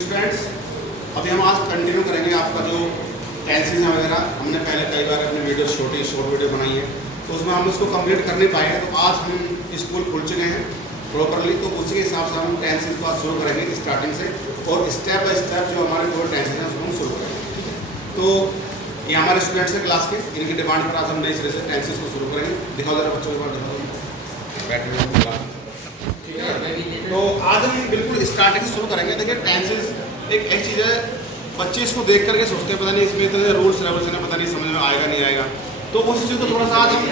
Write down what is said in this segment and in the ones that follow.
Students, अभी हम आज कंटिन्यू करेंगे आपका जो टेंसेस हैं वगैरह। हमने पहले कई बार अपने शॉर्ट वीडियो बनाई है, तो उसमें हम उसको कंप्लीट कर नहीं पाए हैं। तो आज हम स्कूल खुल चुके हैं प्रॉपरली, तो उसी के हिसाब से हम टेंसेस को आज शुरू करेंगे स्टार्टिंग से, और स्टेप बाय स्टेप जो हमारे जो टेंसेस हैं उसको हम शुरू करेंगे। तो ये हमारे स्टूडेंट्स हैं क्लास के, इनकी डिमांड पर आज हम नए सिरे से टेंसेस को शुरू करेंगे। दिखाओ जरा बच्चों के पास, दिखाओ बैठे हुए। तो आज हम बिल्कुल स्टार्टिंग से शुरू करेंगे। देखिए टेंसेस एक चीज़ है, बच्चे इसको देख करके सोचते हैं पता नहीं इसमें इतने रूल्स रेगुलेशन है, पता नहीं समझ में आएगा नहीं आएगा। तो उस चीज़ को थोड़ा सा आज हम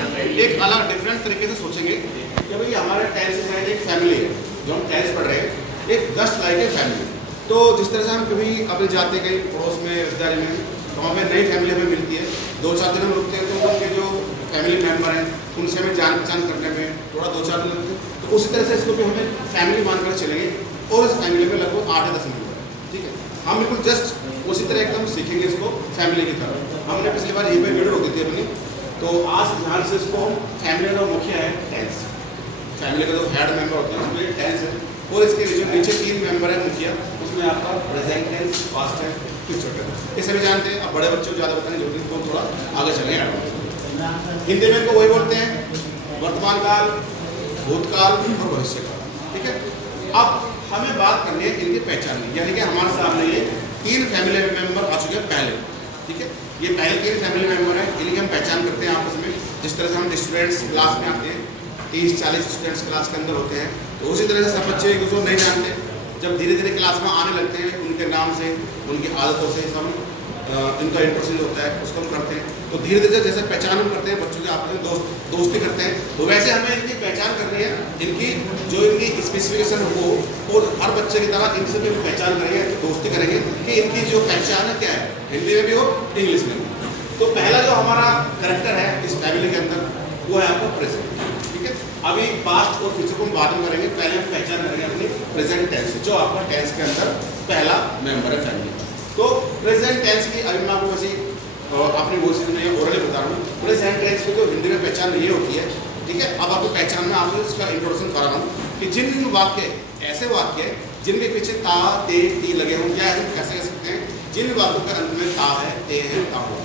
एक अलग डिफरेंट तरीके से सोचेंगे कि भाई हमारे टेंसेस है, एक फैमिली है जो हम टेंस पढ़ रहे हैं, एक जस्ट लाइक ए फैमिली। तो जिस तरह से हम कभी अपने जाते कहीं पड़ोस में रिश्तेदारी में, तो हमें नई फैमिली हमें मिलती है, 2-4 दिन हम रुकते हैं, तो उनके जो फैमिली मेम्बर हैं उनसे हमें जान पहचान करने में थोड़ा 2-4 दिन लगते हैं। तो उसी तरह से इसको भी हमें फैमिली मानकर चलेंगे, और इस फैमिली में लगभग 8 या 10 मेंबर है। ठीक है, हम बिल्कुल जस्ट उसी तरह एकदम सीखेंगे इसको फैमिली की तरह। हमने पिछली बार यहीं पे वीडियो रोकी थी अपनी, तो आज ध्यान से इसको हम फैमिली का मुखिया है टेंस, फैमिली का जो हेड मेंबर होता है उसमें टेंस है, और इसके नीचे 3 मेंबर है मुखिया, उसमें आपका present tense, past tense, future tense. ये सभी जानते हैं। अब बड़े बच्चों को ज़्यादा बताने जो तो थोड़ा आगे चलेंगे। हिंदी में को वही बोलते हैं, वर्तमान काल, भूतकाल और भविष्य काल। ठीक है, अब हमें बात करनी है इनकी पहचान की, यानी कि हमारे सामने ये 3 फैमिली मेंबर आ चुके हैं पहले। ठीक है, ये पहले 3 फैमिली मेंबर हैं, इनकी हम पहचान करते हैं आपस में। जिस तरह से हम स्टूडेंट्स क्लास में आते हैं, 30-40 स्टूडेंट्स क्लास के अंदर होते हैं, तो उसी तरह से सब बच्चे एक दूसरे को नहीं जानते। जब धीरे धीरे क्लास में आने लगते हैं, उनके नाम से, उनकी आदतों से सब इनका इंट्रोडक्शन होता है, उसको हम करते हैं। तो धीरे धीरे जैसे पहचान हम करते हैं बच्चों के आपस में दोस्ती करते हैं, तो वैसे हमें इनकी पहचान करनी है, इनकी जो इनकी स्पेसिफिकेशन हो, और हर बच्चे की तरह इनसे भी पहचान करेंगे, दोस्ती करेंगे कि इनकी जो पहचान है क्या है, हिंदी में भी हो इंग्लिश में भी। तो पहला जो हमारा करेक्टर है इस फैमिली के अंदर वो है आपका प्रेजेंट। ठीक है, अभी पास्ट और फ्यूचर को हम बाद में करेंगे, पहले हम पहचान करेंगे अपनी प्रेजेंट टेंस, जो आपका टेंस के अंदर पहला मेंबर है फैमिली। तो प्रेजेंट टेंस की अभी मैं आपको वैसे अपनी वो चीज़ नहीं ओरली बता रहा हूँ। प्रेजेंट टेंस की तो हिंदी में पहचान ये होती है। ठीक है, अब आपको पहचान में आपसे इसका इंट्रोडक्शन कर रहा हूँ कि जिन वाक्य, ऐसे वाक्य जिनके पीछे ता, ते, ती लगे हों, क्या हम कैसे कह सकते हैं, जिन वाक्यों के अंत में ता है, ते है, ता हो,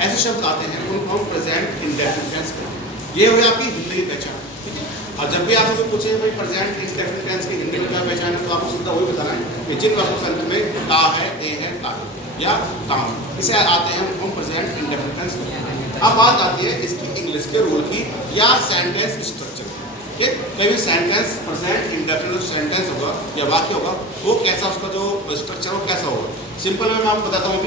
ऐसे शब्द आते हैं, उनको हम प्रेजेंट इंडेफिनिट टेंस कहते हैं। ये हो आपकी हिंदी की पहचान। ठीक है, और जब भी आपसे कोई पूछे भाई प्रेजेंट इंडेफिनिट टेंस की हिंदी में क्या पहचान है, तो आपको सीधा वही बताना है कि जिन वाक्यों के अंत में ता है, ते है, ता या काम, इसे आते हैं हम प्रेजेंट इंडेफिनिट टेंस कहते हैं। अब बात आती है इसकी इंग्लिश के रूल की या सेंटेंस स्ट्रक्चर। ठीक, कभी सेंटेंस प्रेजेंट इंडेफिनिट सेंटेंस होगा या वाक्य होगा, वो कैसा, उसका जो स्ट्रक्चर वो कैसा होगा। सिंपल में मैं आपको बताता हूँ।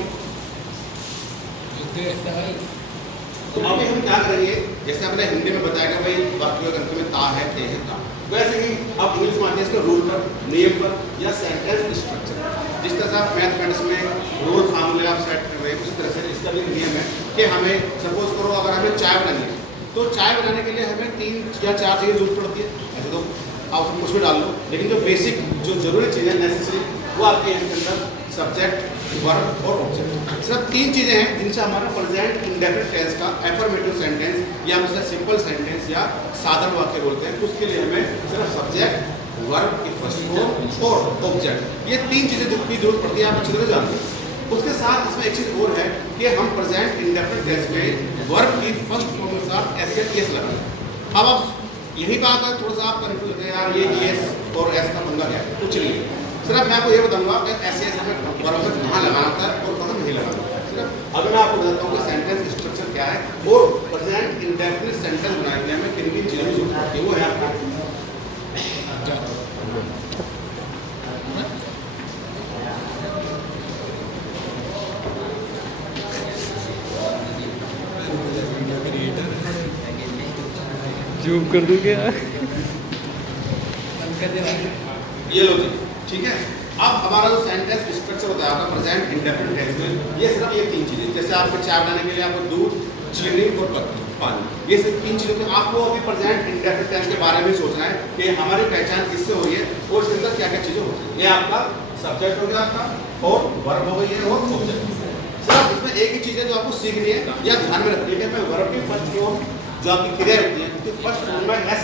तो अभी हम क्या करेंगे, जैसे हमने हिंदी में बताया कि भाई वाक्य के अंत में ता है, ते है, ता, वैसे ही अब इंग्लिश में आते हैं इसके रूल पर, नियम पर या सेंटेंस स्ट्रक्चर। जिस तरह से आप मैथमेटिक्स में रूल फार्मूले आप सेट कर रहे हैं, उसी तरह से इसका भी नियम है कि हमें सपोज करो अगर हमें चाय बनानी है, तो चाय बनाने के लिए हमें 3 या 4 चीज़ें जरूरत पड़ती है। ऐसे तो आप कुछ भी डाल लो, लेकिन जो बेसिक जो जरूरी चीज़ें नेसेसरी, वो आपके यहाँ के अंदर सब्जेक्ट, वर्ब और ऑब्जेक्ट, सिर्फ 3 चीज़ें हैं जिनसे हमारा प्रेजेंट इंडेफिनिट टेंस का एफर्मेटिव सेंटेंस या हम सिंपल सेंटेंस या साधारण वाक्य बोलते हैं, उसके लिए हमें सिर्फ सब्जेक्ट, वर्ब की फर्स्ट फॉर्म और ऑब्जेक्ट, ये 3 चीज़ें की जरूरत पड़ती है, आप अच्छी तरह जानते हैं। उसके साथ इसमें एक चीज़ और है कि हम प्रेजेंट इंडेफिनिट टेंस में वर्ब की फर्स्ट फॉर्म के साथ एस या एस लगाएं। अब आप यही बात है, थोड़ा सा आप कन्फ्यूज होते हैं यार ये एस और एस का पंगा क्या है, तो चलिए सिर्फ मैं आपको ये बताऊंगा कि एस एस हमें वर्ब में कहाँ लगाना था और कहाँ नहीं लगाना था। सिर्फ अभी मैं आपको बताता हूँ कि सेंटेंस स्ट्रक्चर क्या है और प्रेजेंट इंडेफिनिट सेंटेंस बनाने के लिए हमें किन किन चीज़ों की जरूरत पड़ती है, वो है आपका जूम कर दूँ क्या? ये लो जी। ठीक है, अब हमारा जो सेंटेंस स्ट्रक्चर होता है आपका प्रेजेंट इंडेफिनिट टेंस में, ये सिर्फ ये 3 चीज़ें, जैसे आपको चाय बनाने के लिए आपको दूध, चीनी और पानी, ये सिर्फ 3 चीज़ों के आपको अभी प्रेजेंट इंडेफिनिट टेंस के बारे में सोचना है कि हमारी पहचान किससे हो रही है और इसके अंदर क्या क्या चीज़ें होती हैं। ये आपका सब्जेक्ट हो गया आपका, और वर्ब हो गई है, और ऑब्जेक्ट। सिर्फ इसमें एक ही चीज़ है जो आपको सीखनी है या ध्यान में रखनी है कि हमें वर्ब की फर्स्ट फॉर्म जो आपकी क्रिया होती है, उसकी फर्स्ट फॉर्म में एस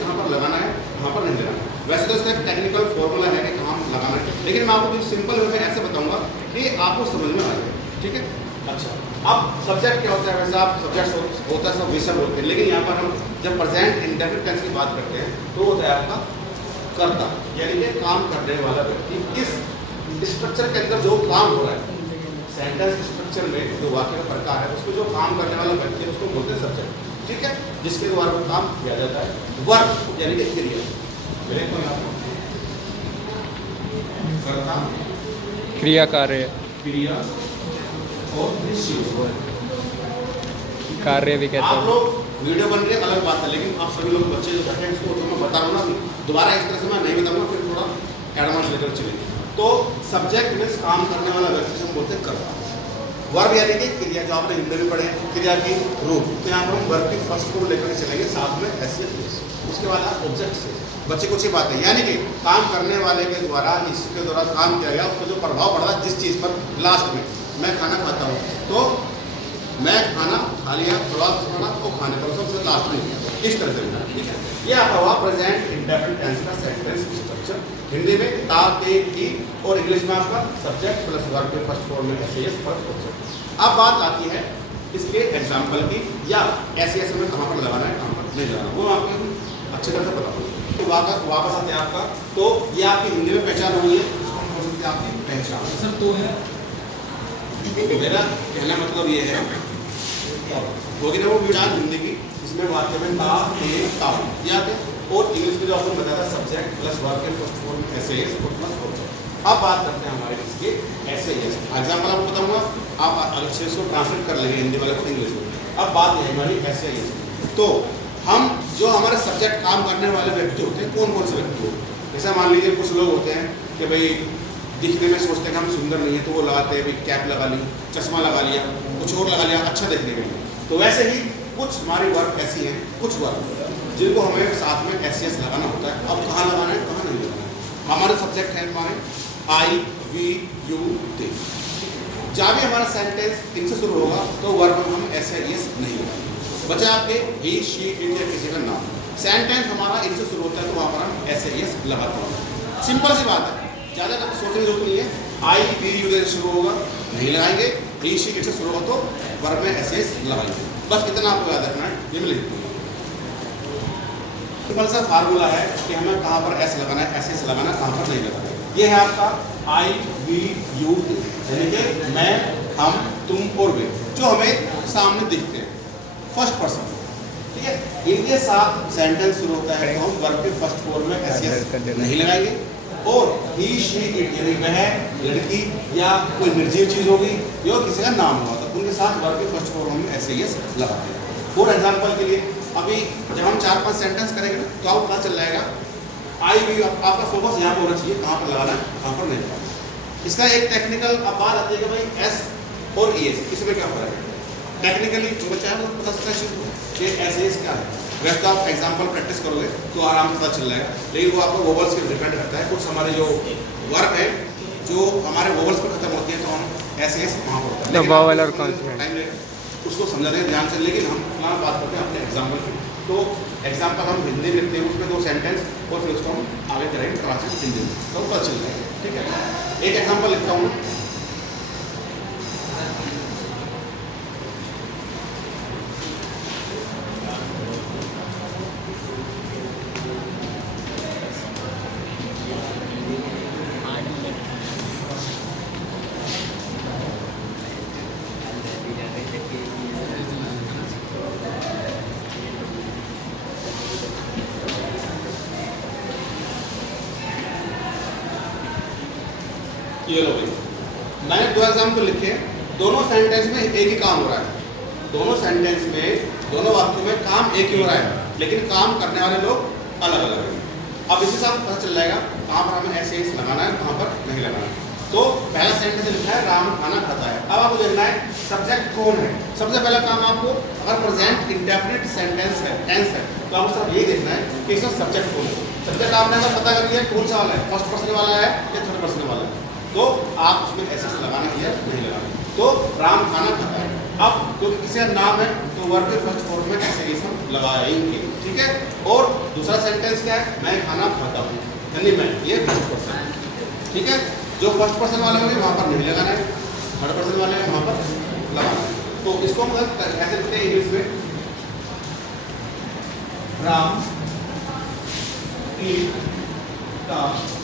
कहाँ पर लगाना है, कहाँ पर नहीं लगाना है। वैसे तो इसका एक टेक्निकल फॉर्मूला है कि हम लगाना है, लेकिन मैं आपको सिंपल वे में ऐसे बताऊंगा कि आपको समझ में आ जाए, ठीक है। अच्छा, अब सब्जेक्ट क्या होता है, वैसे आप सब्जेक्ट होता है सब विषय बोलते हैं, लेकिन यहाँ पर हम जब प्रेजेंट इंडेफिनिट टेंस की बात करते हैं तो होता है आपका कर्ता, यानी कि काम करने वाला व्यक्ति। इस स्ट्रक्चर के अंदर जो काम हो रहा है, सेंटेंस स्ट्रक्चर में जो वाक्य का प्रकार है उसमें जो काम करने वाला व्यक्ति है उसको बोलते हैं सब्जेक्ट, ठीक है, जिसके द्वारा वो काम किया जाता है। वर्क यानी कि क्रिया, कर्ता, क्रिया कार्य, क्रिया और कार्य भी कहते आप हैं। लोग वीडियो बन रही है अलग बात है, लेकिन आप सभी लोग बच्चे जो बैठे हैं इसको तो मैं बता रहा हूँ ना, दोबारा इस तरह से मैं नहीं बताऊंगा, फिर थोड़ा एडवांस लेकर चलेंगे। तो सब्जेक्ट मीन्स काम करने वाला व्यक्ति से हम बोलते हैं कर्ता। वर्ब यानी कि क्रिया, जो आपने हिंदी में पढ़े क्रिया की रूप, तो यहाँ पर हम वर्ब की फर्स्ट फॉर्म लेकर चलेंगे, साथ में एस, उसके बाद आप ऑब्जेक्ट से बच्चे कुछ ही बात है, यानी कि काम करने वाले के द्वारा इसके द्वारा काम किया गया उसका जो प्रभाव पड़ रहा है जिस चीज़ पर। लास्ट में मैं खाना खाता हूँ, तो मैं खाना खा लिया, शुरुआत खाना तो खाने पर सबसे लास्ट में किया, इस तरह से, ठीक है। ये आपका हुआ प्रेजेंट इंडेफिनिट टेंस का सेंटेंस स्ट्रक्चर, हिंदी में ता, ते, की, और इंग्लिश में आपका सब्जेक्ट प्लस वर्ब के फर्स्ट फॉर्म में एस फर्स्ट ऑब्जेक्ट। अब बात आती है इसके एग्जाम्पल की, या ऐसे में कहाँ पर लगाना है कहाँ पर नहीं लगाना, वो आपको अच्छी तरह से पता होगा। तो वापस आते हैं आपका, तो ये आपकी हिंदी में पहचान हुई है, इसको हम बोल सकते हैं आपकी पहचान। सर तो है, मेरा कहना मतलब ये है होगी ना वो पहचान हिंदी की, इसमें वाक्य में ता, ते, ताऊ याद है, और इंग्लिश में जो आपको बताया था सब्जेक्ट प्लस वर्ब के फर्स्ट फॉर्म ऐसे प्लस ऑब्जेक्ट। अब बात करते हैं हमारे इसके ऐसे एग्जाम्पल आपको बताऊंगा, आप अच्छे से ट्रांसलेट कर लेंगे हिंदी वाले को इंग्लिश में। अब बात है हमारी ऐसे, तो हम जो हमारे सब्जेक्ट काम करने वाले व्यक्ति होते हैं, कौन कौन से व्यक्ति होते हैं, जैसे मान लीजिए कुछ लोग होते हैं कि भाई दिखने में सोचते हैं कि हम सुंदर नहीं है, तो वो लगाते हैं भाई कैप लगा ली, चश्मा लगा लिया, कुछ और लगा लिया अच्छा देखने के लिए। तो वैसे ही कुछ हमारी वर्ब ऐसी हैं, कुछ वर्ब जिनको हमें साथ में एस लगाना होता है। अब कहाँ लगाना है कहाँ नहीं लगाना है, हमारे सब्जेक्ट है हमारे आई, वी, यू, दे, जहाँ भी हमारा सेंटेंस इनसे शुरू होगा तो वर्ब में हम एस नहीं लगाएंगे। बचा आपके ही, शी, इट या किसी का नाम, सेंटेंस हमारा इनसे शुरू होता है तो वहाँ पर हम एस लगाते हैं। सिंपल सी बात है, ज़्यादा सोचने की जरूरत नहीं है। आई, वी, यू से शुरू होगा नहीं लगाएंगे, ही, शी, इट से शुरू होगा तो वर्ब में एस लगाएंगे। बस इतना आपको याद रखना है, ये मैं लिख दूँगा। सिंपल सा फार्मूला है कि हमें कहाँ पर एस लगाना है, एस लगाना है, कहाँ पर नहीं लगाना है। ये है आपका आई, वी, यू, यानी कि मैं, हम, तुम और वे, जो हमें सामने दिखते हैं फर्स्ट पर्सन, ठीक है। इनके साथ सेंटेंस शुरू होता है तो हम वर्ब के फर्स्ट फॉर्म में एस नहीं लगाएंगे, और ही, शी, इट यानी वह लड़की या कोई निर्जीव चीज़ होगी या किसी का नाम होगा तो उनके साथ वर्ब के फर्स्ट फॉर्म में एस लगाते हैं। फॉर एग्जाम्पल के लिए अभी जब हम 4-5 सेंटेंस करेंगे ना तो आपको पता चल जाएगा। आई वी, आपका फोकस यहाँ पर होना चाहिए, कहाँ पर लगाना है कहाँ पर नहीं लगाना। इसका एक टेक्निकल अब बात आती है कि भाई एस और ई एस इसमें क्या फ़र्क है। टेक्निकली जो बच्चा है वो पता सकता है कि एस क्या है। वैसे तो आप एग्जाम्पल प्रैक्टिस करोगे तो आराम से पता चल जाएगा, लेकिन वो आपको वोवल्स पर डिपेंड करता है। कुछ हमारे जो वर्क है जो हमारे वोवल्स पर खत्म होती है तो हम ऐसे वहाँ पर होता है, वोवल और कॉन्सोनेंट टाइम लगेगा उसको समझा दें ध्यान से। लेकिन हम यहाँ बात करते हैं अपने एग्जाम्पल की, तो एग्जाम्पल हम हिंदी में लिखते हैं, उसमें 2 सेंटेंस और फिर उसको हम आगे करेंगे ट्रांसलेट हिंदी में तो पता चल जाएगा, ठीक है। एक एग्जाम्पल लिखता हूँ, ये लो भाई मैंने 2 एग्जाम्पल लिखे, दोनों सेंटेंस में एक ही काम हो रहा है, दोनों सेंटेंस में दोनों वाक्यों में काम एक ही हो रहा है, लेकिन काम करने वाले लोग अलग अलग हैं। अब इसी से आपको पता चल जाएगा कहाँ पर हमें ऐसे लगाना है कहाँ पर नहीं लगाना है। तो पहला सेंटेंस लिखा है राम खाना खाता है। अब आपको देखना है सब्जेक्ट कौन है। सबसे पहला काम आपको, अगर प्रेजेंट इंडेफिनिट सेंटेंस है, टेंस है, तो आपको सिर्फ ये देखना है कि इसका सब्जेक्ट कौन है। सब्जेक्ट आपने अगर पता कर लिया कौन सा वाला है, फर्स्ट पर्सन वाला है या थर्ड पर्सन वाला है, तो आप उसमें एस लगाना है या नहीं लगाना। तो राम खाना खाता है। अब क्योंकि किसी का नाम है तो वर्ब के फर्स्ट फॉर्म में ऐसे हम लगाएंगे, ठीक है। और दूसरा सेंटेंस क्या है, मैं खाना खाता हूँ, यानी मैं, ये फर्स्ट पर्सन। ठीक है, जो फर्स्ट पर्सन वाले होंगे वहाँ पर नहीं लगाना है, थर्ड पर्सन वाले हैं वहाँ पर लगाना है। तो इसको हम ऐसे लिखते हैं इंग्लिश में, राम ईट द फूड।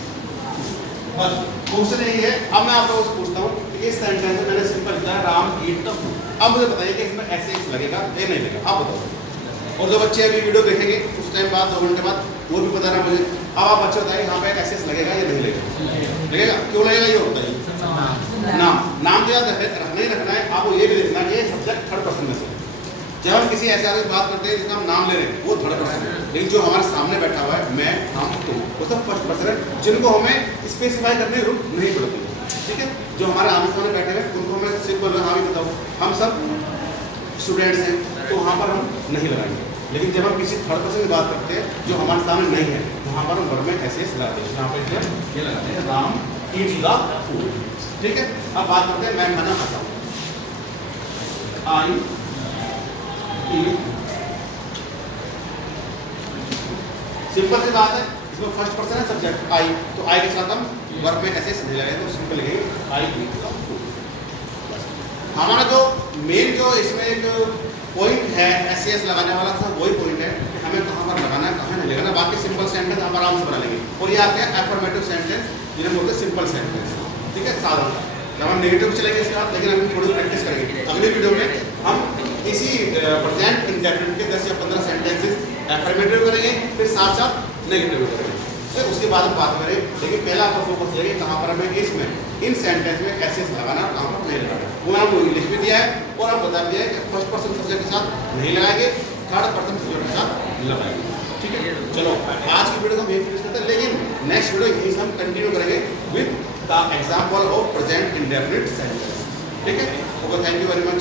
बस क्वेश्चन यही है। अब मैं आप लोगों से पूछता हूँ कि इस सेंटेंस में मैंने सिंपल लिखा है राम ईट द फूड। अब मुझे बताइए कि इसमें ऐसे लगेगा या नहीं लगेगा, आप बताओ। और जो बच्चे अभी वीडियो देखेंगे उस टाइम बाद 2 घंटे बाद वो भी बताना मुझे। अब आप बच्चे बताइए यहाँ पे एस लगेगा या नहीं लगेगा? लगेगा। क्यों लगेगा ये बताइए? नाम तो याद रखना ही रखना है। आपको ये भी देखना है कि सब्जेक्ट थर्ड पर्सन में से। जब हम किसी ऐसे आदमी की बात करते हैं जिसका हम नाम ले रहे हैं वो थर्ड पर्सन है, लेकिन जो हमारे सामने बैठा हुआ है मैं, हम, तुम, वो सब फर्स्ट पर्सन है, जिनको हमें स्पेसिफाई करने की जरूरत नहीं पड़ती। ठीक है, जो हमारे आमने सामने बैठे हैं उनको हमें सिंपल हाँ भी बताओ हम सब स्टूडेंट्स हैं, तो वहाँ पर हम नहीं लगाएंगे। लेकिन जब हम किसी थर्ड पर्सन की बात करते हैं जो हमारे सामने नहीं है, वहाँ पर हम वर्ब में ऐसे लगाते हैं। यहाँ पर ये लगाते हैं राम ईट द फूड। ठीक है, अब बात करते हैं मैं खाना खाता हूँ। आई ईट, सिंपल सी बात है। इसमें फर्स्ट पर्सन है सब्जेक्ट आई, तो आई के साथ हम वर्ब में ऐसे नहीं लगाएंगे, तो सिंपल है आई ईट द फूड। हमारा जो मेन जो इसमें एक पॉइंट है एस लगाने वाला था, वही पॉइंट है कि हमें कहाँ पर लगाना है कहाँ नहीं लगाना। बाकी सिंपल सेंटेंस हम आराम से बना लेंगे। और ये आते हैं एफर्मेटिव सेंटेंस, जिन्हें बोलते हैं सिंपल सेंटेंस। ठीक है, साधारण। जब हम नेगेटिव चलेंगे इसके बाद, लेकिन हम थोड़ी प्रैक्टिस करेंगे। अगली वीडियो में हम इसी प्रेजेंट इंडेफिनिट के 10 या 15 सेंटेंसेस एफर्मेटिव करेंगे, फिर साथ साथ नेगेटिव करेंगे, फिर उसके बाद हम बात करें। लेकिन पहला आपका फोकस रहेगा कहाँ पर हमें इसमें इन सेंटेंस में एस लगाना, कहाँ पर नहीं लगाना। वो आपको लिख भी दिया है और आप बता दिया है कि फर्स्ट पर्सन सब्जेक्ट के साथ नहीं लगाएंगे, थर्ड पर्सन सब्जेक्ट के साथ लगाएंगे। ठीक है, चलो आज की वीडियो को हम यही फिनिश करते हैं, लेकिन नेक्स्ट वीडियो यहीं से हम कंटिन्यू करेंगे with the example of present indefinite sentence. ठीक है, okay, thank you very much.